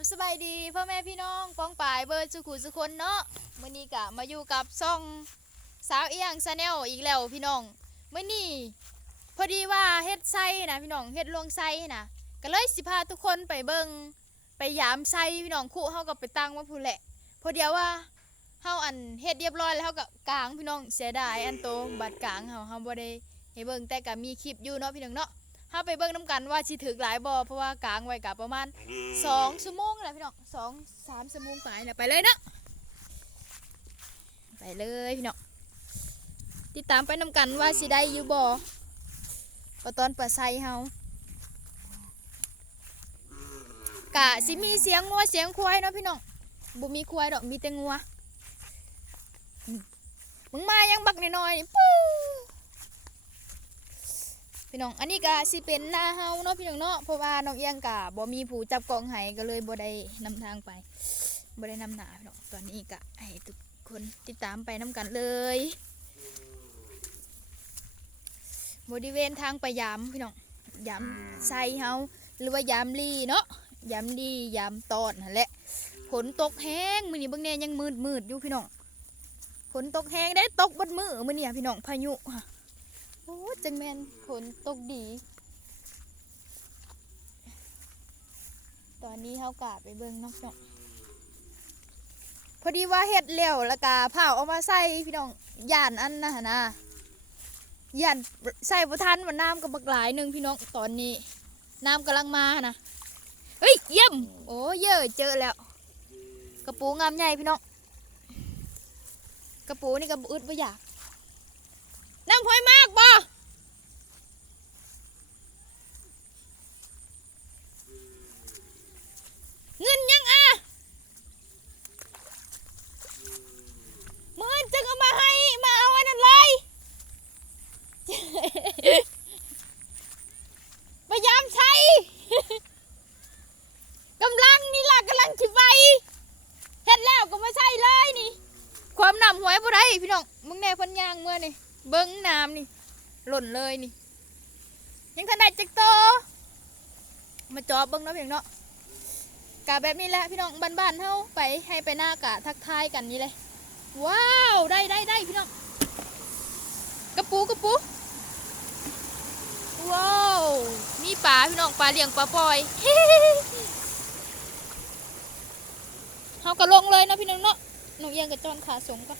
บสบายดีพ่อแม่พี่น้องป้องปายเบิร์ดสุขุสุคนเนาะมื่อนี้กะมาอยู่กับซ่องสาวเอียงซาแนลอีกแล้วพี่น้องมื่อนี้พอดีว่าเฮ็ดไส้นะพี่น้องเฮ็ดลวงไส้นะก็เลยสิพาทุกคนไปเบิงไปยามไส้พี่น้องคู่เฮากับไปตั้งว่าพูนแหละพอเดียวว่าเฮาอันเฮ็ดเรียบร้อยแล้วเฮาก็กลางพี่น้องเสียดายอันโตบัดกลางเฮาเฮาบ่ได้ให้เบิ่งแต่ก็มีคลิปอยู่เนาะพี่น้องเนาะ เฮาไปเบิ่งนํกันว่าสิถึกหลายบ่เพราะว่ากางไว้ก็ประมาณสองชั่วโมงแหละพี่น้องสองสามชั่วโมงไปแหละไปเลยเนาะไปเลยพี่น้องติดตามไปนำกันว่าสิได้อยู่บ่พอตอนเปิดไซเฮากะสิมีเสียงงัวเสียงควายเนาะพี่น้องบ่มีควายดอกมีแต่งัวอืมมึงมายังบักน้อยๆนี่ปู้ พี่น้อง อันนี้ก็สิเป็นหน้าเฮาเนาะพี่น้องเนาะ เพราะว่าน้องเอียงกะบ่มีผู้จับกองให้ก็เลยบ่ได้นำทางไปบ่ได้นำหน้าพี่น้อง ตอนนี้ก็ให้ทุกคนติดตามไปนํกันเลยบริเวณทางไปยามพี่น้องยามไซเฮาหรือว่ายามลีเนาะยามลียามตอนนั่นแหละฝนตกแห้งมื้อนี้เบิ่งแน่ยังมืดมืดๆอยู่พี่น้องฝนตกแห้งได้ตกบัดมือมื้อนี้พี่น้องพายุค่ะ โอ้จังแมนฝนตกดี ตอนนี้เขากะไปเบิ่งนองพี่น้องพอดีว่าเฮ็ดเลี้ยวแล้วก็เผาเอามาใส่พี่น้องย่านอันนะนะย่านใส่ประทันมันน้ำกับบักหลายหนึ่งพี่น้องตอนนี้ น้ำกำลังมานะเฮ้ยเยี่ยมโอ้เยอะเจอแล้ว กระปูงามใหญ่พี่น้องกระปูนี่กระปูอึดบ่อยาก น้ำพลอยมากบ่ เงินยังอะมื่นจึงเอามาให้ มาเอาอันนั้นเลย พยายามใช้ กำลังนี่ล่ะกำลังคิดไปเฮ็ดแล้วก็ไม่ใช่เลยนี่ ความนำหวยบ่ได้พี่น้อง มึงแน่เพันยางเมื่อนี่ เบิ้งน้ำนี่ หล่นเลยนี่ ยังทันได้จักโต มาจอบเบิ้งเนาะเพียงเนาะกะแบบนี้แหละพี่น้องบ้านๆเฮาไปให้ไปหน้ากะทักทายกันนี่เลย ว้าวได้ได้ได้พี่น้องกระปูกระปูว้าวมีปลาพี่น้องปลาเลี้ยงปลาปล่อยเฮาก็ลงเลยนะพี่น้องเนาะหนูเอียงกับจอนขาสงก่อน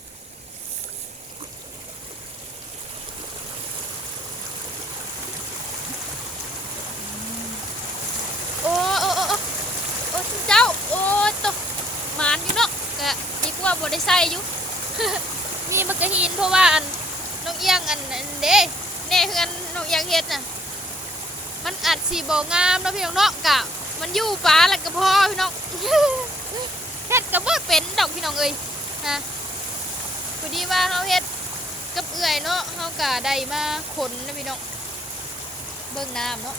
โอ้โอ้โอ้โอ้ โอ้เจ้า โอ้ตกหมานอยู่เนาะกะดีกว่าบ่ได้ ใส่อยู่ มีมะกะหินเพราะว่าอันน้องเอียงอันเด้แน่คืออันน้องเอียงเฮ็ดน่ะ มันอัดสีบ่งามเนาะพี่น้องเนาะกะ มันอยู่ป่าแล้วก็พอพี่น้องเฮ็ดก็บ่เป็นดอกพี่น้องเอ้ยนะพอดีว่าเฮาเฮ็ดกับเอื่อยเนาะเฮากะได้มาขนนะพี่น้องเบิ่งน้ำเนาะ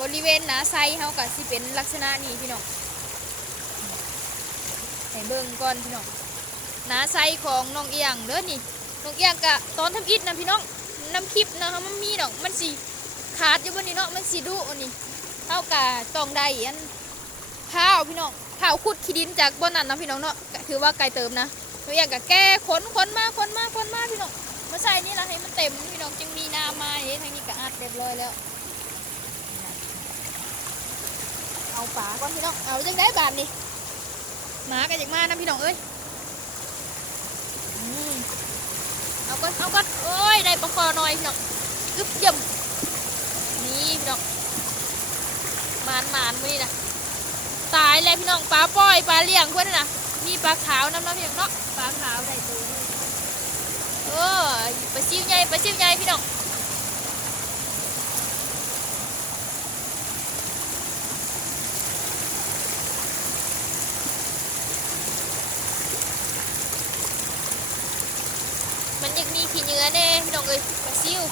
บริเวณหนาไซเฮาก็สิเป็นลักษณะนี้พี่น้องให้เบิ่งก่อนพี่น้อง หนาไซของน้องเอียงเด้อนี่น้องเอียงกะตอนทำอิฐนะพี่น้องน้ำคลิปนะคะมันมีดอกมันสิขาดอยู่บนนี้เนาะมันสิดุอันนี้เท่ากับตองได้อันข้าวพี่น้องข้าวขุดขี้ดินจากบนนั้นนะพี่น้องเนาะถือว่าไกลเติมนะน้องเอียงกะแก้ขนขนมาขนมาขนมาพี่น้องมาใส่นี่ละให้มันเต็มพี่น้องจึงมีน้ำมาเฮ้ทางนี้ก็อัดเรียบร้อยแล้วเอาปลาก่อนพี่น้องเอาจังได้บาทนี่หมากันจากมานะพี่น้องเอ้ย เอาก็เอาก็โอ้ยได้ปลาคอหน่อยพี่น้องอึบเยี่ยมนี่พี่น้องมานมานมือนี่นะตายแล้วพี่น้องปลาป่อยปลาเลี้ยงเพื่อนนะมีปลาขาวน้ำน้ำเพียงเนาะปลาขาวได้ตัวเออปลาซิวใหญ่ปลาซิวใหญ่พี่น้อง มันยังมี ขี้เนื้อแน่พี่น้องเอ้ยปลาซิว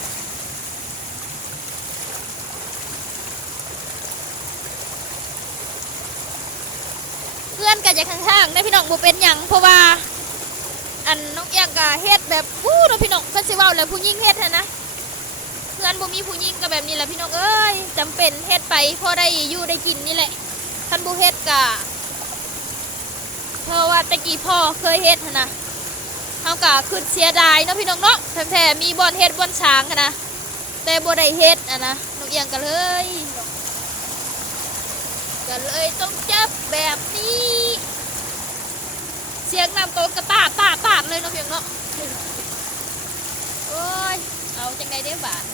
เพื่อนกันจากข้างๆได้พี่น้องบ่เป็นหยังเพราะว่า อันน้องเอียงกะเฮ็ดแบบวู้นะพี่น้องเพิ่นสิเว้าแล้วผู้หญิงเฮ็ดนะเพื่อนบ่มีผู้หญิงก็แบบนี้แหละพี่น้องเอ้ยจำเป็นเฮ็ดไปพอได้อยู่ได้กินนี่แหละท่านบ่เฮ็ดกะเพราะว่าตะกี้พ่อเคยเฮ็ดนะ เฮาก็คือเสียดายเนาะพี่น้องเนาะแท้ๆมีบอนเฮ็ดบอนช้างหั้นนะแต่บ่ได้เฮ็ดอะนะนกเอียงก็เลยก็เลยต้องจับแบบนี้ เสียงนำโตกระตาดตาดตาเลยเนาะพี่น้องเนาะโอ้ย เอาจังไดได้บาด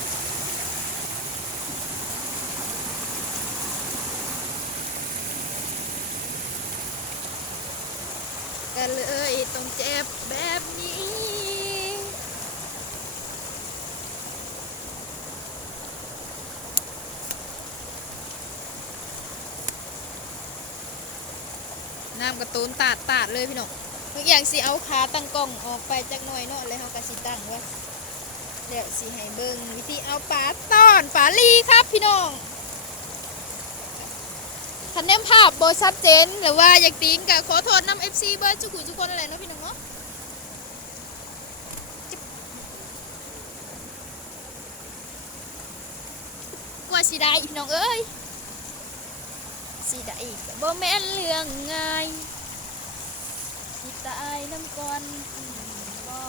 ก็เลยต้องเจ็บแบบ น้ำกระตูนตาดตาดเลยพี่น้องทุกอย่างสิเอาขาตั้งกล้องออกไปจากหน่อยเนาะเลยเขาก็สิตั้งไว้เดี๋ยวสิให้เบิ่งวิธีเอาปลาต้อนปลาลีครับพี่น้องคันแนมภาพบชัดเจนหรือว่าอยากติ้งก็ขอโทษน้ำ FC เบิร์ดทุกคนทุกคนอะไรนะพี่น้องเนาะกว่าสิได้พี่น้องเอ้ย สิได้บ่แม่นเรื่องง่ายสิตายน้ำก่อนบ่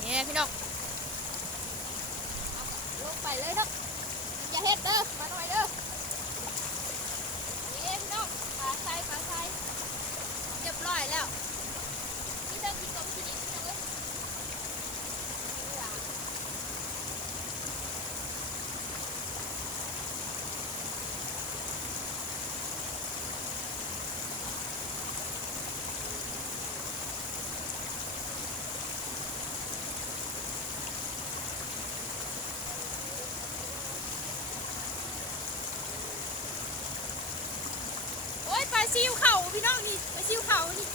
เนี่ยพี่น้องลงไปเลยเนาะอย่าเฮ็ดเด้อมาหน่อยเด้อเนี่ยพี่น้องปลาใส่ปลาใส่เรียบร้อยแล้วนี่เดินกินกับพี่นิดพี่น้องเอ้ยนี่ล่ะ โอ้ยปลา ซิวเข่าพี่น้องนี่ไปซิวเข่านี่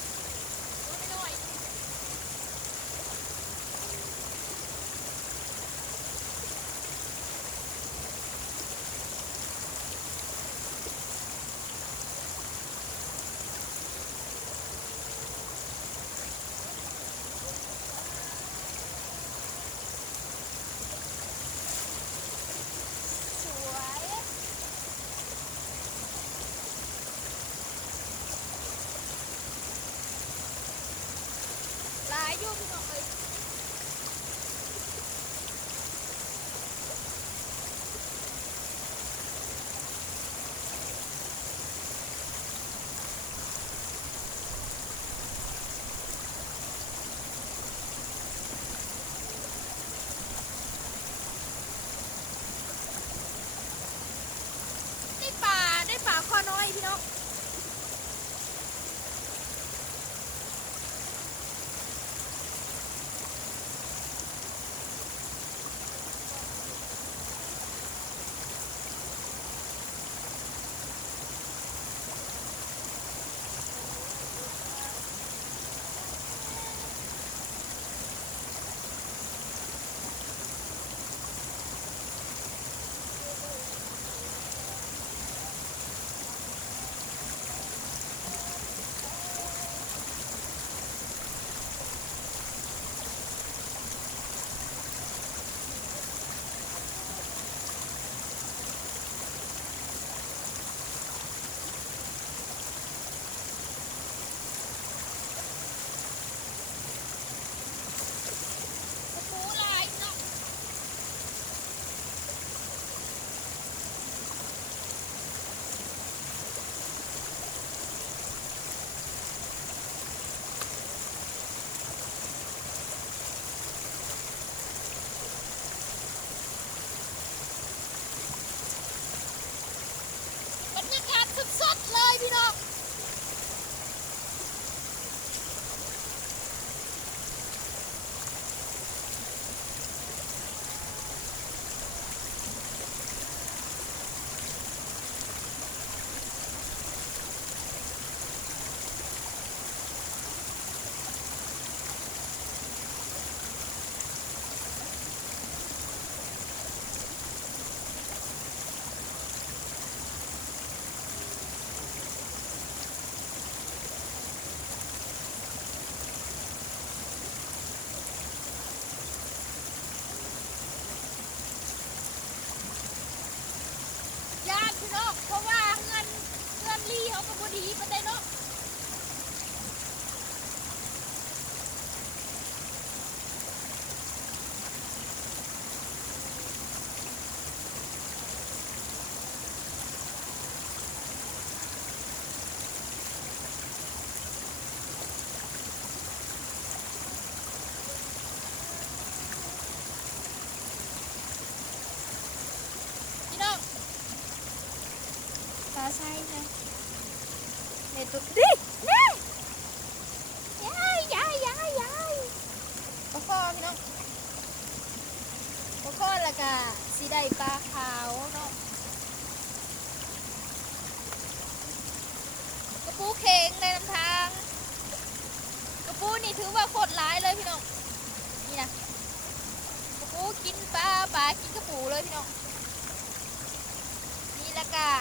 กดินี่ยายยายยายยายปลาคอพี่น้องปลาคอแล้วก็สีได้ปลาขาวเนาะกระปูเข่งในลำทางกระปูนี่ถือว่าโคตรร้ายเลยพี่น้องนี่นะกระปูกินปลาปลากินกระปูเลยพี่น้องนี่ละกะ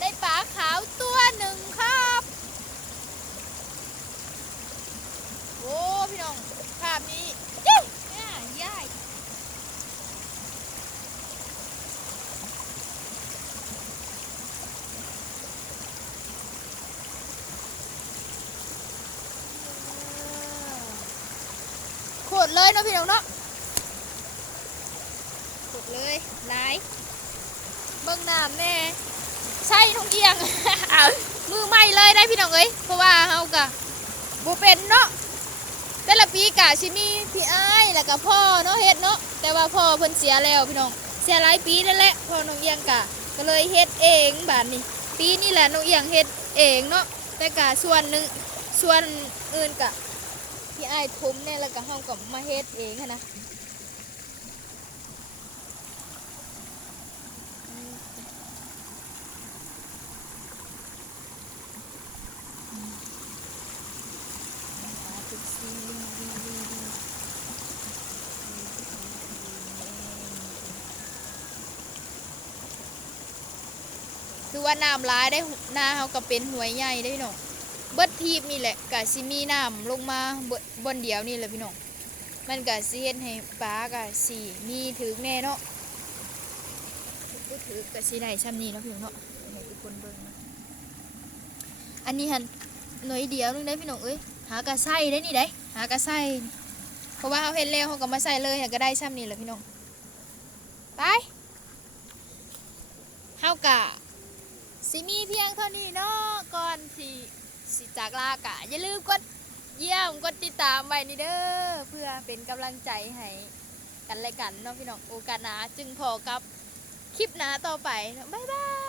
ได้ปลาขาวตัวหนึ่งครับ โอ้พี่น้อง ภาพนี้ยิ่ย่าย่ายโขดเลยนะพี่น้องเนาะโขดเลยหลายเบิ่งน้ำแน่ใช่ทองเอียงมือใหม่เลยได้พี่น้องเอ้ยเพราะว่าเฮากะบ่เป็นเนาะ แต่ละปีกะชิมีพี่อ้ายแล้วก็พ่อเนาะเฮ็ดเนาะแต่ว่าพ่อเพิ่นเสียแล้วพี่น้องเสียหลายปีแล้วแหละพ่อน้องเอียงกะก็เลยเฮ็ดเองบาดนี้ ปีนี้แหละน้องเอียงเฮ็ดเองเนาะแต่กะส่วนหนึงส่วนอื่นกะพี่อ้ายทุมแน่แล้วก็เฮาก็มาเฮ็ดเองนะ ว่าน้ำร้ายได้หน้าเขาก็เป็นหวยใหญ่ได้พี่น้องเบิดทีบนี่แหละกะสิมีน้ำลงมาบบนเดียวนี่แหละพี่น้องมันกะสิเฮ็ดให้ปลากะสิมีถึกแน่เนาะพูดถึกกะสิได้ช่ำนี้เนาะพี่น้องเนาะให้ทุกคนเบิ่งอันนี้หันหน่วยเดียวนึงได้พี่น้องเอ้ยหากะไส้ได้นี่ได้หากะไส้เพราะว่าเขาเฮ็ดแล้วเขาก็มาใส่เลยก็ได้ช่ำนี้แหละพี่น้องไปเฮากะ สิมีเพียงเท่านี้เนาะก่อนที่สิจากลากะอย่าลืมกดเยี่ยมกดติดตามไว้นี่เด้อเพื่อเป็นกำลังใจให้กันและกันเนาะพี่น้องโอกาสหนาจึงพอกับคลิปหนาต่อไป บ๊ายบาย